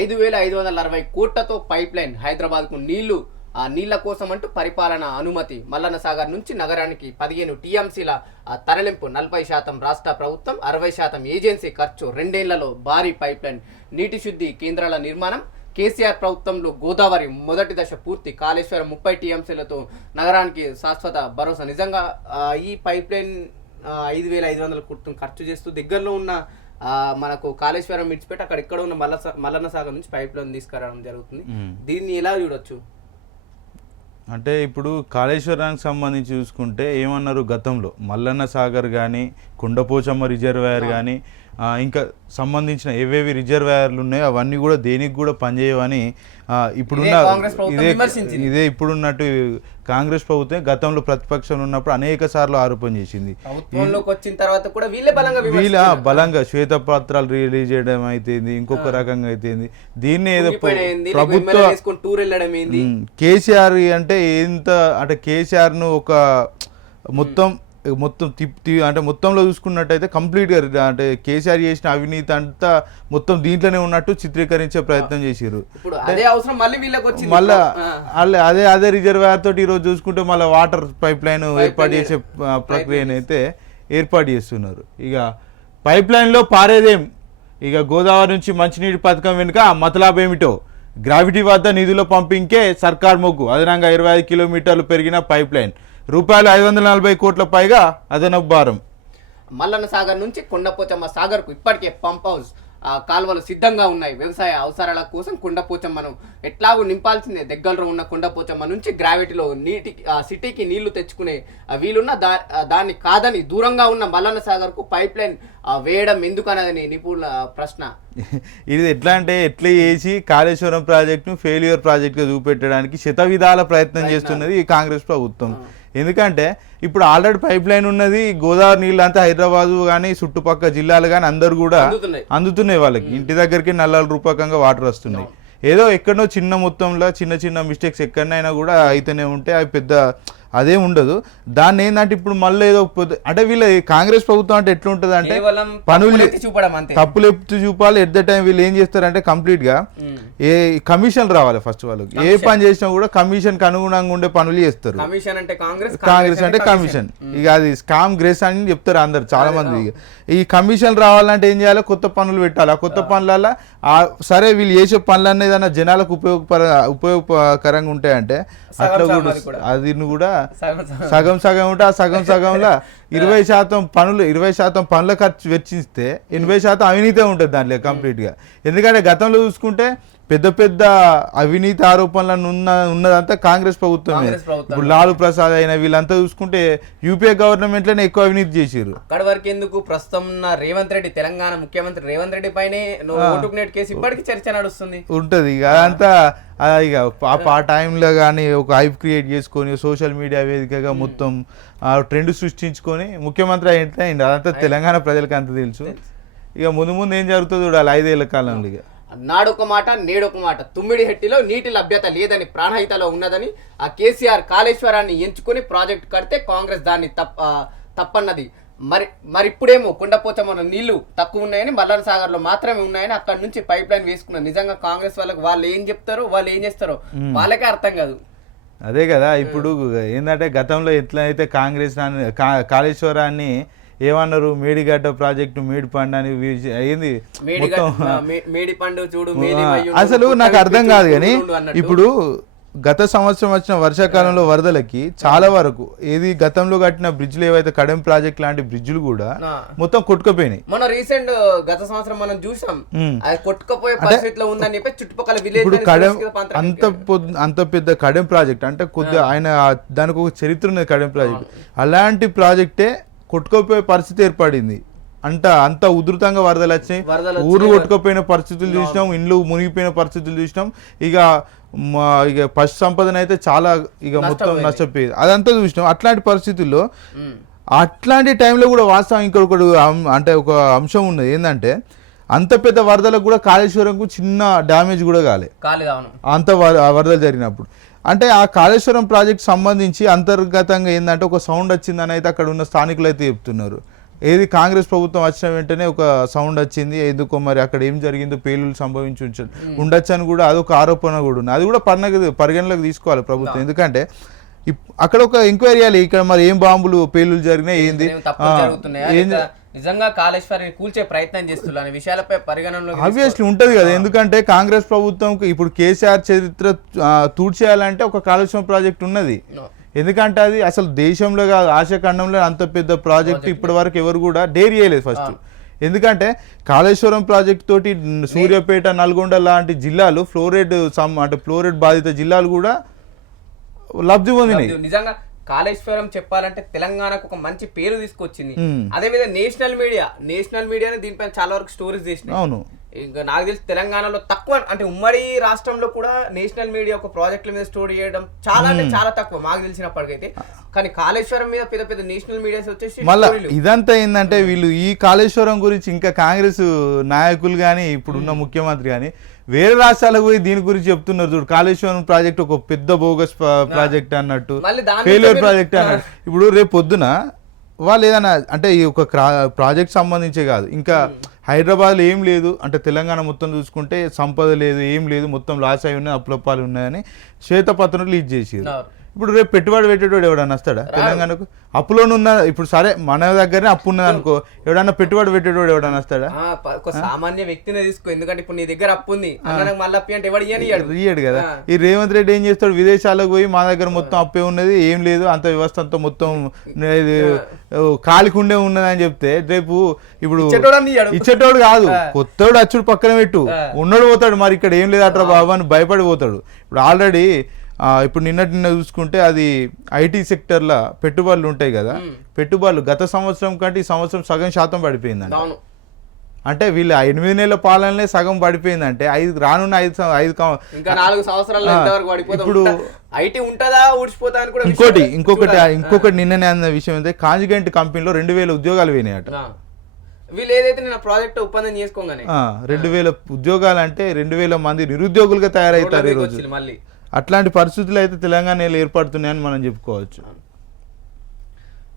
5,560 కోట్లతో pipe line హైదరాబాద్కు నీళ్ల కోసం అంటూ పరిపాలన అనుమతి. మల్లన్న సాగర్ నుంచి నగరానికి 15 టీఎంసీల తరలింపు. 40% రాష్ట్ర ప్రభుత్వం, 60% ఏజెన్సీ ఖర్చు. 2 ఏళ్లలో భారీ పైప్ లైన్ నీటి శుద్ధి కేంద్రాల నిర్మాణం. కేసీఆర్ ప్రభుత్వంలో గోదావరి మొదటి దశ పూర్తి. కాళేశ్వరం 30 టీఎంసీలతో నగరానికి శాశ్వత భరోసా. నిజంగా ఈ పైప్ లైన్ 5,500 కోట్లు ఖర్చు చేస్తూ దగ్గరలో ఉన్న మనకు కాళేశ్వరం విడిచిపెట్టి అక్కడ ఇక్కడ ఉన్న మల్లన్న సాగర్ నుంచి పైప్ లైన్ తీసుకురావడం జరుగుతుంది. దీన్ని ఎలా చూడొచ్చు అంటే ఇప్పుడు కాళేశ్వరానికి సంబంధించి చూసుకుంటే ఏమన్నారు, గతంలో మల్లన్న సాగర్ కానీ కొండపోచమ్మ రిజర్వాయర్ కానీ ఇంకా సంబంధించిన ఏవేవి రిజర్వాయర్లు ఉన్నాయో అవన్నీ కూడా దేనికి కూడా పనిచేయవని ఇప్పుడున్న ఇదే ఇప్పుడున్నట్టు కాంగ్రెస్ ప్రభుత్వం గతంలో ప్రతిపక్షంలో ఉన్నప్పుడు అనేక సార్లు ఆరోపణ చేసింది. వీళ్ళ బలంగా శ్వేతపత్రాలు రిలీజ్ చేయడం అయితే ఇంకొక రకంగా అయితే దీన్ని ఏదో ప్రభుత్వ కేసీఆర్ అంటే అంటే కేసీఆర్ ను ఒక మొత్తం అంటే మొత్తంలో చూసుకున్నట్టయితే కంప్లీట్గా అంటే కేసీఆర్ చేసిన అవినీతి అంతా మొత్తం దీంట్లోనే ఉన్నట్టు చిత్రీకరించే ప్రయత్నం చేశారు. మళ్ళా అదే రిజర్వాయర్ తోటి ఈరోజు చూసుకుంటే మళ్ళీ వాటర్ పైప్ లైన్ ఏర్పాటు చేసే ప్రక్రియనైతే ఏర్పాటు చేస్తున్నారు. ఇక పైప్ లైన్లో పారేదేం, ఇక గోదావరి నుంచి మంచినీటి పథకం వెనుక మతలాభేమిటో, గ్రావిటీ వద్ద నిధుల పంపింగ్కే సర్కార్ మొగ్గు, అదనంగా 25 కిలోమీటర్లు పెరిగిన పైప్ లైన్, రూపాయలు 540 కోట్ల పైగా అదనపు భారం. మల్లన్న సాగర్ నుంచి కొండపోచమ్మ సాగర్కు ఇప్పటికే పంప్ హౌస్ కాలువలు సిద్ధంగా ఉన్నాయి. వ్యవసాయ అవసరాల కోసం కొండపోచమ్మను ఎట్లాగూ నింపాల్సిందే. దగ్గరలో ఉన్న కొండపోచమ్మ నుంచి గ్రావిటీలో సిటీకి నీళ్లు తెచ్చుకునే వీలున్న దాన్ని కాదని దూరంగా ఉన్న మల్లన్న సాగర్కు పైప్ లైన్ వేయడం ఎందుకన్నదని నిపుణుల ప్రశ్న. ఇది ఎట్లా చేసి కాళేశ్వరం ప్రాజెక్టును ఫెయిల్యూర్ ప్రాజెక్ట్గా చూపెట్టడానికి శతవిధాల ప్రయత్నం చేస్తున్నది ఈ కాంగ్రెస్ ప్రభుత్వం. ఎందుకంటే ఇప్పుడు ఆల్రెడీ పైప్ లైన్ ఉన్నది, గోదావరి నీళ్ళు అంతా హైదరాబాదు కానీ చుట్టుపక్కల జిల్లాలు కానీ అందరు కూడా అందుతున్నాయి. వాళ్ళకి ఇంటి దగ్గరికి నల్లాల రూపకంగా వాటర్ వస్తున్నాయి. ఏదో ఎక్కడో చిన్న మొత్తంలో చిన్న మిస్టేక్స్ ఎక్కడైనా కూడా అయితేనే ఉంటే అవి పెద్ద అదే ఉండదు. దాన్ని ఏంటంటే ఇప్పుడు మళ్ళీ ఏదో అంటే వీళ్ళ కాంగ్రెస్ ప్రభుత్వం అంటే ఎట్లుంటది అంటే పనులు తప్పులు ఎత్తి చూపాలి. ఎట్ ద టైం వీళ్ళు ఏం చేస్తారంటే కంప్లీట్ గా ఏ కమిషన్ రావాలి ఫస్ట్ వాళ్ళకి. ఏ పని చేసినా కూడా కమిషన్ కి అనుగుణంగా ఉండే పనులు చేస్తారు. కాంగ్రెస్ అంటే కమిషన్, ఇక అది స్కామ్ గ్రేస్ అని చెప్తారు అందరు చాలా మంది. ఈ కమిషన్ రావాలంటే ఏం చేయాలి, కొత్త పనులు పెట్టాలి. ఆ కొత్త పనులలో సరే వీళ్ళు చేసే పనులు ఏదైనా జనాలకు ఉపయోగకరంగా ఉంటాయంటే అట్లా కూడా అది కూడా సగం ఉంటే ఆ సగంలో 20% పనుల ఖర్చు వెచ్చిస్తే 80% అవినీతే ఉంటుంది దాంట్లో కంప్లీట్ గా. ఎందుకంటే గతంలో చూసుకుంటే పెద్ద అవినీతి ఆరోపణలను ఉన్నదంతా కాంగ్రెస్ ప్రభుత్వమే. ఇప్పుడు లాలూ ప్రసాద్ అయినా వీళ్ళంతా చూసుకుంటే యూపీఏ గవర్నమెంట్ లోనే ఎక్కువ అవినీతి చేశారు. అక్కడి వరకు ఎందుకు ప్రస్తుతం రేవంత్ రెడ్డి, తెలంగాణ ముఖ్యమంత్రి రేవంత్ రెడ్డి పైనే కేసు ఇప్పటికీ చర్చ నడుస్తుంది ఉంటది. ఇక అదంతా ఇక ఆ టైంలో కానీ ఒక హైప్ క్రియేట్ చేసుకొని సోషల్ మీడియా వేదికగా మొత్తం ట్రెండ్ సృష్టించుకొని ముఖ్యమంత్రి అయింది. అదంతా తెలంగాణ ప్రజలకు అంత తెలుసు. ఇక ముందు ఏం జరుగుతుందో చూడాలి 5 ఏళ్ల కాలంలో. ఇక నాడొక మాట నేడొక మాట. తుమ్మిడిహెట్టిలో నీటి లభ్యత లేదని, ప్రాణహితలో ఉన్నదని ఆ కేసీఆర్ కాళేశ్వరాన్ని ఎంచుకొని ప్రాజెక్టు కడితే కాంగ్రెస్ దాన్ని తప్పన్నది. మరి ఇప్పుడేమో కొండపోచమ్మ నీళ్లు తక్కువ ఉన్నాయని, మల్లన్న సాగర్ లో మాత్రమే ఉన్నాయని అక్కడ నుంచి పైప్ లైన్ వేసుకున్నారు. నిజంగా కాంగ్రెస్ వాళ్ళకి వాళ్ళు ఏం చెప్తారో వాళ్ళు ఏం చేస్తారో వాళ్ళకే అర్థం కాదు. అదే కదా ఇప్పుడు ఏంటంటే గతంలో ఎట్లయితే కాంగ్రెస్ కాళేశ్వరాన్ని ఏమన్నారు, మేడిగడ్డ ప్రాజెక్టు మేడిపండు అని ఏంది అసలు నాకు అర్థం కాదు. కానీ ఇప్పుడు గత సంవత్సరం వచ్చిన వర్షాకాలంలో వరదలకి చాలా వరకు ఏది గతంలో కట్టిన బ్రిడ్జ్లు ఏవైతే కడెం ప్రాజెక్ట్ లాంటి బ్రిడ్జ్లు కూడా మొత్తం కొట్టుకుపోయినాయి. మన రీసెంట్ గత సంవత్సరం మనం చూసాం కొట్టుకుపోయే పరిస్థితిలో ఉందని చెప్పి చుట్టుపక్కల విలేజ్. ఇప్పుడు కడెం అంత పెద్ద కడెం ప్రాజెక్ట్ అంటే కొద్దిగా ఆయన దానికి ఒక చరిత్ర ఉన్నది కడెం ప్రాజెక్ట్. అలాంటి ప్రాజెక్టే కొట్టుకుపోయే పరిస్థితి ఏర్పడింది. అంత ఉధృతంగా వరదలు వచ్చినాయి. ఊరు కొట్టుకుపోయిన పరిస్థితులు చూసినాం, ఇండ్లు మునిగిపోయిన పరిస్థితులు చూసినాం. ఇక పశు సంపదన అయితే చాలా ఇక మొత్తం నష్టపోయేది, అదంతా చూసినాం. అట్లాంటి పరిస్థితుల్లో అట్లాంటి టైంలో కూడా వాస్తవం ఇంకొకటి అంటే ఒక అంశం ఉన్నది ఏంటంటే, అంత పెద్ద వరదలకు కూడా కాళేశ్వరంకు చిన్న డ్యామేజ్ కూడా కాలేదు అంత వరదలు జరిగినప్పుడు. అంటే ఆ కాళేశ్వరం ప్రాజెక్ట్ సంబంధించి అంతర్గతంగా ఏంటంటే ఒక సౌండ్ వచ్చిందని అయితే అక్కడ ఉన్న స్థానికులు అయితే చెప్తున్నారు. ఏది కాంగ్రెస్ ప్రభుత్వం వచ్చిన వెంటనే ఒక సౌండ్ వచ్చింది, ఎందుకో మరి అక్కడ ఏం జరిగిందో పేలులు సంభవించి ఉండొచ్చు అని కూడా అదొక ఆరోపణ కూడా ఉంది. అది కూడా పరిగణలోకి తీసుకోవాలి ప్రభుత్వం. ఎందుకంటే అక్కడ ఒక ఎంక్వైరీ చేయాలి, ఇక్కడ మరి ఏం బాంబులు పేలులు జరిగినాయి, ఏంది నిజంగా కాళేశ్వరాన్ని కూల్చే ప్రయత్నం చేస్తున్నారు అనే విషయాలపై పరిగణనలో ఆబ్వియస్లీ ఉంటది కదా. ఎందుకంటే కాంగ్రెస్ ప్రభుత్వం ఇప్పుడు కేసీఆర్ చరిత్ర తూడ్చేయాలంటే ఒక కాళేశ్వరం ప్రాజెక్ట్ ఉన్నది. ఎందుకంటే అది అసలు దేశంలో కాదు, ఆసియాఖండంలో అంత పెద్ద ప్రాజెక్ట్ ఇప్పటి వరకు ఎవరు కూడా డేర్ చేయలేదు ఫస్ట్. ఎందుకంటే కాళేశ్వరం ప్రాజెక్ట్ తోటి సూర్యాపేట, నల్గొండ లాంటి జిల్లాలు ఫ్లోరైడ్ బాధిత జిల్లాలు కూడా లబ్ధి పొందినాయి. నిజంగా కాళేశ్వరం చెప్పాలంటే తెలంగాణకు ఒక మంచి పేరు తీసుకొచ్చింది. అదే విధంగా నేషనల్ మీడియాని దీనిపైన చాలా వరకు స్టోరీస్ చేసినాయి. అవును, ఇంకా నాకు తెలిసి తెలంగాణలో తక్కువ, అంటే ఉమ్మడి రాష్ట్రంలో కూడా నేషనల్ మీడియా ఒక ప్రాజెక్టుల మీద స్టోరీ చేయడం చాలా అంటే చాలా తక్కువ మాకు తెలిసినప్పటికైతే. కానీ కాళేశ్వరం మీద పెద్ద పెద్ద నేషనల్ మీడియాస్ వచ్చేసి మళ్ళీ ఇదంతా ఏంటంటే వీళ్ళు ఈ కాళేశ్వరం గురించి ఇంకా కాంగ్రెస్ నాయకులు కానీ ఇప్పుడున్న ముఖ్యమంత్రి కానీ వేరే రాష్ట్రాలకు పోయి దీని గురించి చెప్తున్నారు. చూడు, కాళేశ్వరం ప్రాజెక్ట్ ఒక పెద్ద బోగస్ ప్రాజెక్ట్ అన్నట్టు, ఫెయిల్యూర్ ప్రాజెక్ట్ అన్నట్టు. ఇప్పుడు రేపు పొద్దున వాళ్ళు ఏదైనా అంటే ఈ ఒక ప్రాజెక్ట్ సంబంధించే కాదు, ఇంకా హైదరాబాద్లో ఏం లేదు అంటే తెలంగాణ మొత్తం చూసుకుంటే సంపద లేదు, ఏం లేదు, మొత్తం లాస్ అయి ఉన్నాయి, అప్పులప్పాలు ఉన్నాయని శ్వేతపత్రం లీజ్ చేసారు. ఇప్పుడు రేపు పెట్టుబడి పెట్టేటోడు ఎవడన్నా వస్తాడా తెలంగాణకు? అప్పులోనున్న ఇప్పుడు సరే మన దగ్గరనే అప్పు ఉన్నది అనుకో, ఎవడన్నా పెట్టుబడి పెట్టేటోడు ఎవడన్నా వస్తాడా? ఒక సామాన్య వ్యక్తినే తీసుకో. ఎందుకంటే ఇప్పుడు నీ దగ్గర అప్పు ఉంది, మళ్ళీ అప్పు అంటే ఎవడు ఇయ్యడు కదా. ఈ రేవంత్ రెడ్డి ఏం చేస్తాడు, విదేశాలకు పోయి మా దగ్గర మొత్తం అప్పే ఉన్నది, ఏం లేదు, అంత వ్యవస్థ అంతా మొత్తం కాలికుండే ఉన్నది అని చెప్తే రేపు ఇప్పుడు ఇచ్చేటోడు కాదు, కొత్తోడు అచ్చుడు పక్కన పెట్టు, ఉన్నోడు పోతాడు, మరి ఇక్కడ ఏం లేదు అట్రా బాబు అని భయపడిపోతాడు. ఇప్పుడు ఆల్రెడీ ఇప్పుడు నిన్న చూసుకుంటే అది ఐటీ సెక్టర్లో పెట్టుబడులు ఉంటాయి కదా, పెట్టుబడులు గత సంవత్సరం కంటే ఈ సంవత్సరం సగం శాతం పడిపోయిందండి. అంటే వీళ్ళ 8 నెలల పాలనలే సగం పడిపోయిందంటే రానున్న 5 ఇప్పుడు ఇంకొకటి నిన్ననే అన్న విషయం అయితే కాంజిగెంట్ కంపెనీలో 2000 ఉద్యోగాలు పోయినాయట. వీళ్ళు ఏదైతే నేను ప్రాజెక్ట్ ఒప్పందం చేసుకోగానే 2000 ఉద్యోగాలు అంటే 2000 మంది నిరుద్యోగులుగా తయారవుతారు ఈ రోజు. అట్లాంటి పరిస్థితులు అయితే తెలంగాణలో ఏర్పడుతున్నాయని మనం చెప్పుకోవచ్చు.